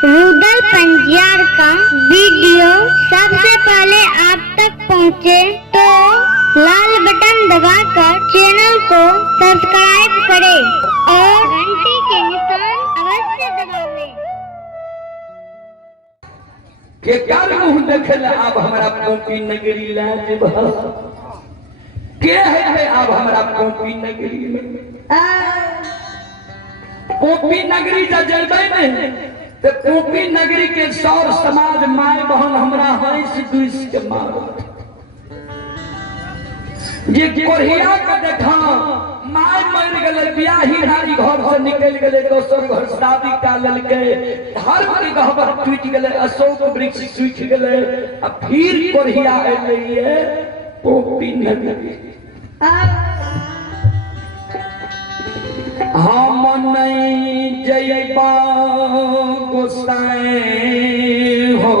रुदल पंजियार का वीडियो सबसे पहले आप तक पहुंचे तो लाल बटन दबाकर चैनल को सब्सक्राइब करें और घंटी के निशान अवश्य दबावें। के कार मुँह देखल आप हमारा पोपी नगरी लाज बहा के है आप हमारा पोपी नगरी में पोपी नगरी जा जलबै नहीं तो पोपी नगरी के सौर समाज माय बहन हमरा हंस दुस के मारो ये कोरिया का देखा माय मर गले बियाही नारी घर से निकल गले दोसर घर शादी का ललके हर की गहबर टूट गले अशोक वृक्ष सूख गले अब फिर कोरिया एलिए पोपी नगरी हम नहीं जयबा गोसाई हो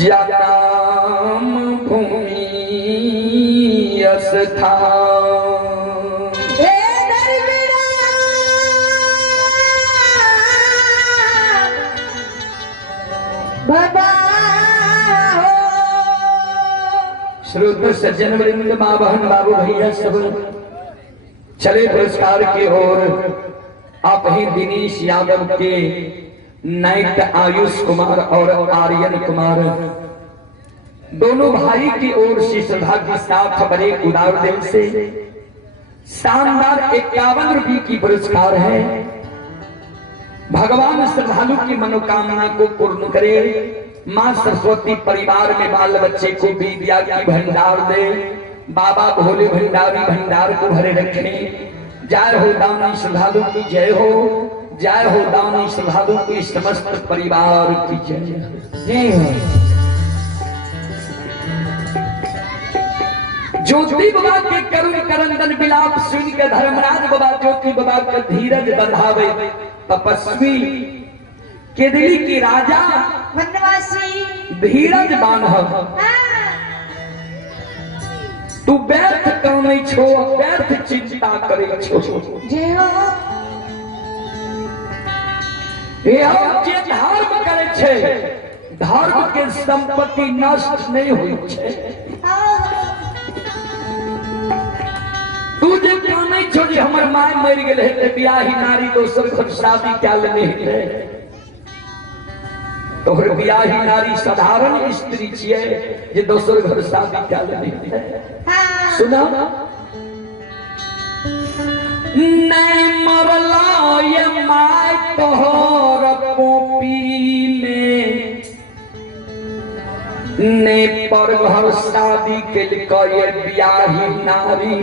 जन्म भूमि स्थान बाबा श्रोत सज्जन वृंद माँ बहन बाबू भैया सब चले पुरस्कार की ओर। आप ही दिनेश यादव के नाइट आयुष कुमार और आर्यन कुमार दोनों भाई की ओर से श्रद्धा के साथ बड़े उदार दिल से शानदार 51 रुपये की पुरस्कार है। भगवान श्रद्धालु की मनोकामना को पूर्ण करे। माँ सरस्वती परिवार में बाल बच्चे को विद्या की भंडार दे। बाबा भोले भंडारी भंडार को भरे रखे। जय हो दानी श्रद्धालु की जय हो, जय हो दानी श्रद्धालु की समस्त परिवार की जय हो। ज्योति बाबा के करुण करंदन विलाप सुन के धर्मराज बाबा ज्योति बाबा के धीरज बंधावे। तपस्वी केदली की राजा वनवासी धीरज बांध तू व्यर्थ करने छो व्यर्थ चिंता करे छो जय हो। जे धर्म करे छे धर्म के संपत्ति नष्ट नहीं हुई छे। तू जे जाने छो जे हमर माय मर गेल है बियाही नारी दोसर घर शादी क्या लेने है तोहर बियाही नारी साधारण स्त्री छिए जे दोसर घर शादी क्या लेने है। सुना नहीं मरला ये माय तोहर पोपी में ने पर घर शादी के लिए बियाही नारी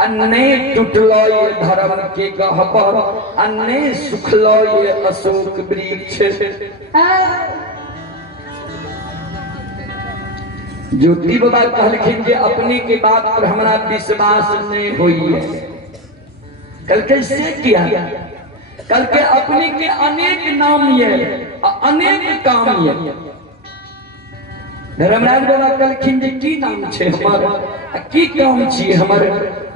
अन्ने टूटलो ये धर्म के गहबर अन्ने सुखलो ये अशोक वृक्ष। ज्योति बाबा कहलखिन जे अपने के बात पर हमारा विश्वास नहीं हुई है। कल कैसे किया कल के अपने के अनेक नाम ये अनेक काम ये। धर्मराज बाबा कहलखिन जे की नाम छे हमारा की काम छी हमर।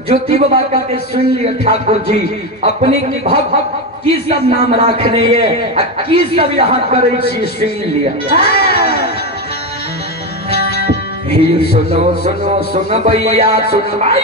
ज्योति बाबा कहते सुन लिया ठाकुर जी अपने की भक्त की सब नाम रखने ये की सब यहाँ करे छी सुन लिया। ही सुनो सुनो सुन भैया सुन भाई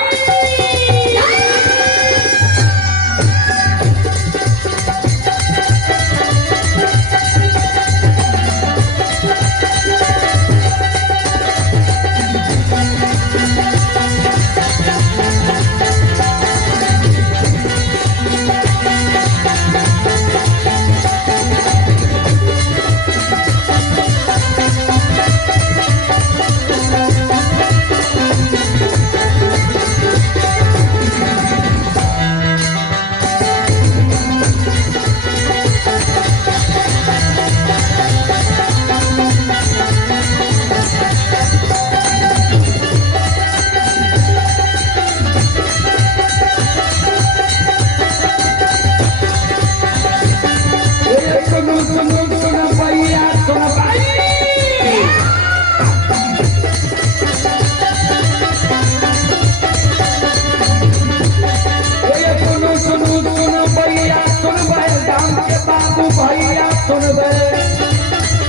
सुनवे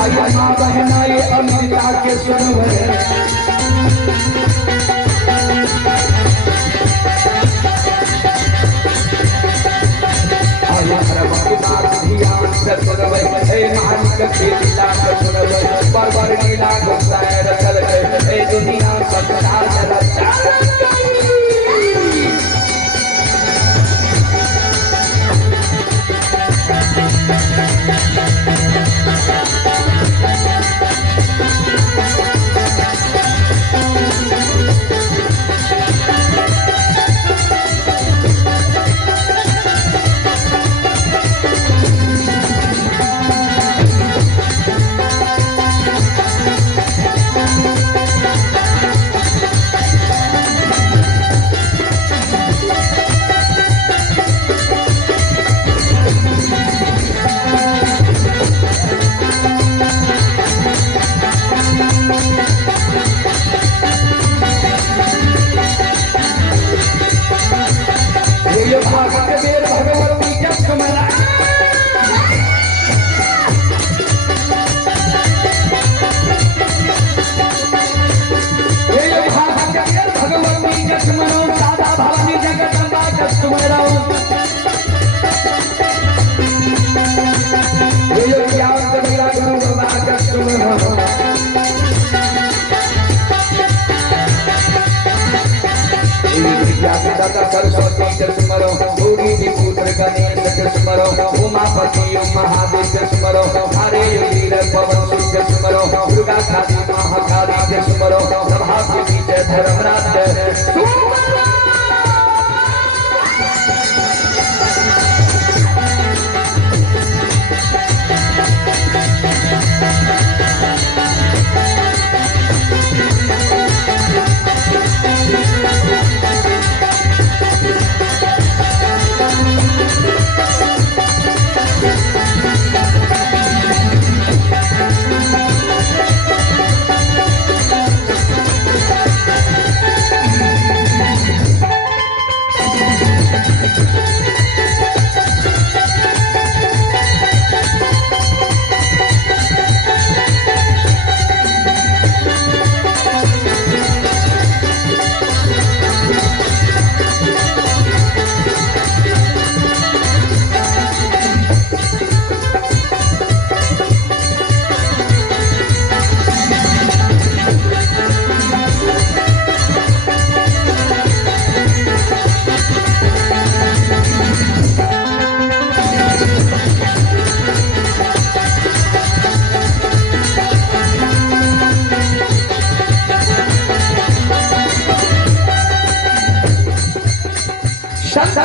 आइए माँ बहना ये अमृता के सुनवे आइए हरवा की बात ध्यान से सुनवे हे मानिक के लीला के सुनवे परवर लीला गुस्साए रचल हे दुनिया संसार रचा सरस्वती के स्मरो भूरी पुत्र गणेश के स्मरो उमापति महादेव के स्मरो हरे वीर पवन सिंह के स्मरो दुर्गा काली महाकाली के स्मरो सभा के बीच धर्मराज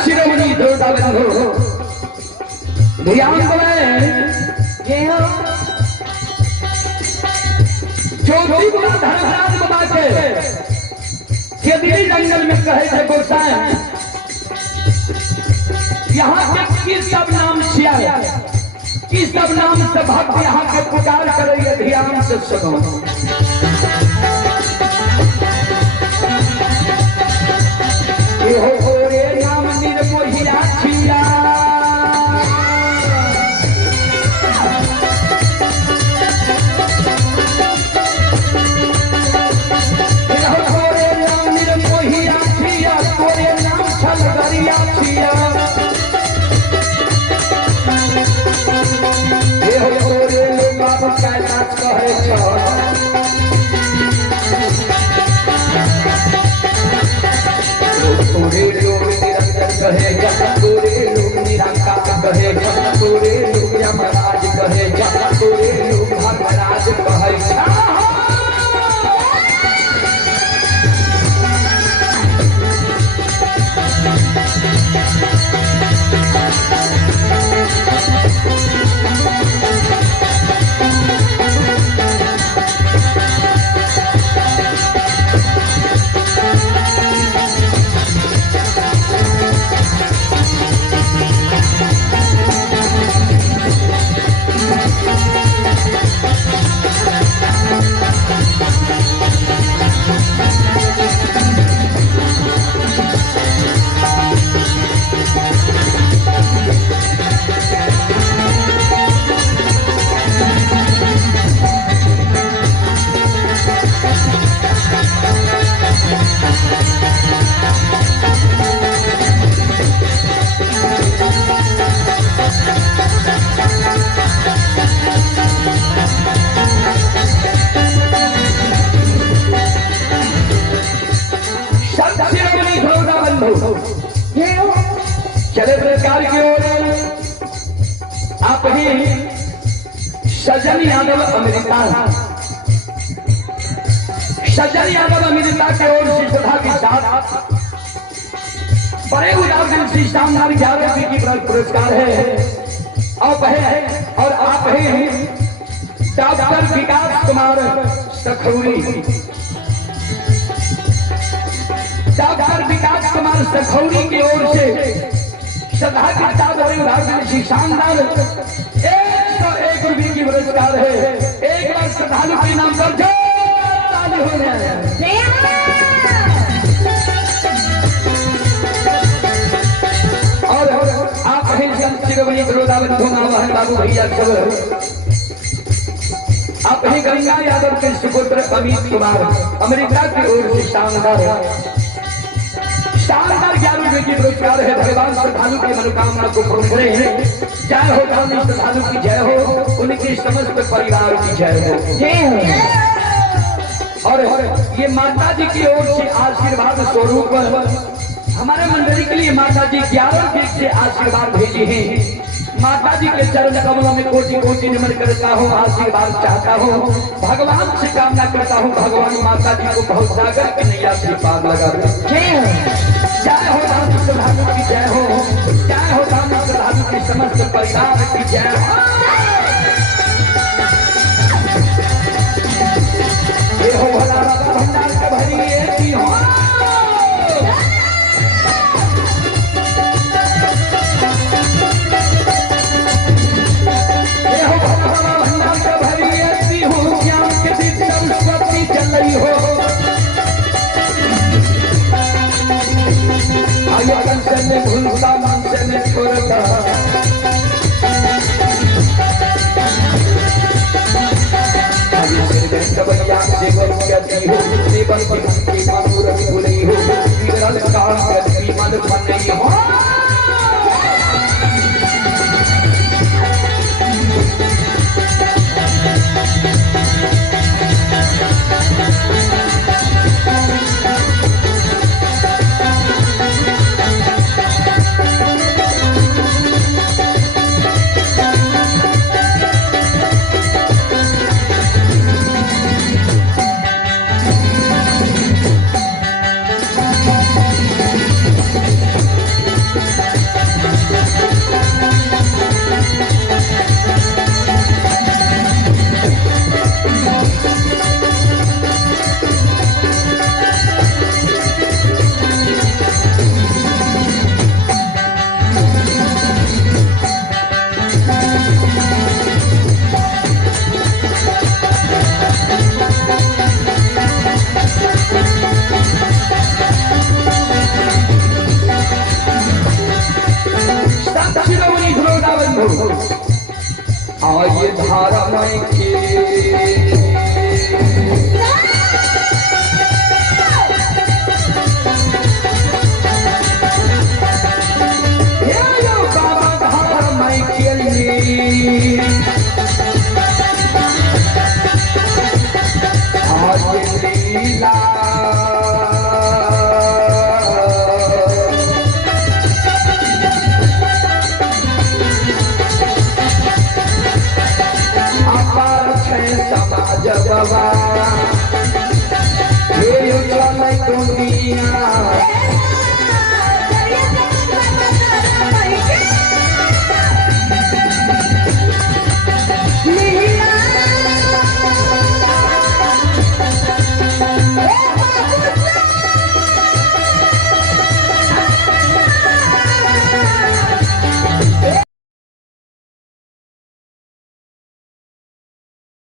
शिरोमणि दुर्गा बंधु ध्यान दें जो धर्मराज बाबा के दिल्ली जंगल में कहे थे गोसाई यहाँ के किस सब नाम सिया किस सब नाम से भक्त यहाँ के पुकार करेंगे ध्यान से सुनो हो रे नाम निर्मोहिया छिया हो रे नाम निर्मोहिया छिया तोरे नाम छल गरिया छिया हो रे लोग बाबू कैलाश कहे छ तोरे लोग निरंजन कहे तोरे लोग निरंकार कहे तोरे लोग यमराज कहे तोरे लोग धर्मराज कहे चले पुरस्कार की ओर आप ही सज्जन यादव अमेरिका, सज्जन यादव अमेरिका की ओर से श्रद्धा के साथ बड़े उदार दिल से शानदार 11 की पुरस्कार है। और आप ही डॉक्टर विकास कुमार सखौरी, डॉक्टर विकास कुमार सखौरी की ओर से श्रद्धा के साथ बड़े उदार दिल से शानदार 101 रुपये की पुरस्कार है। एक बार श्रद्धालु के नाम पर ताली हो रहा है। और आप ही शिरोमणि बड़ौदा बंधु बाबू भैया सब, आप ही गंगा यादव के सुपुत्र अमित कुमार अमेरिका की ओर से शानदार 11 रुपये की पुरस्कार है। भगवान श्रद्धालु की मनोकामना को पूर्ण करे हैं। जय हो गांधी श्रद्धालु की जय हो, उनके समस्त परिवार की जय हो। और ये माता जी की ओर से आशीर्वाद स्वरूप हमारे मंडली के लिए माता जी 11 रुपये से आशीर्वाद भेजे हैं। माता जी के चरण कमलों में कोटि कोटि नमन करता हूँ, आशीर्वाद चाहता हूँ, भगवान से कामना करता हूँ भगवान माता जी को बहुत सागर के नैया से पार लगा दे। जय हो राम श्रद्धालु की जय हो, जय हो राम श्रद्धालु के समस्त परिवार की जय हो। ये हो भला भंडार का भरी ऐसी हो, भूलता मन से मैं छोड़ता कबैया से कहती हो देवन की मन की मामूरत भूली हो विरल काल की मन बनी हो। आइए धारा में के बाबा धारा में के आज लीला बाबा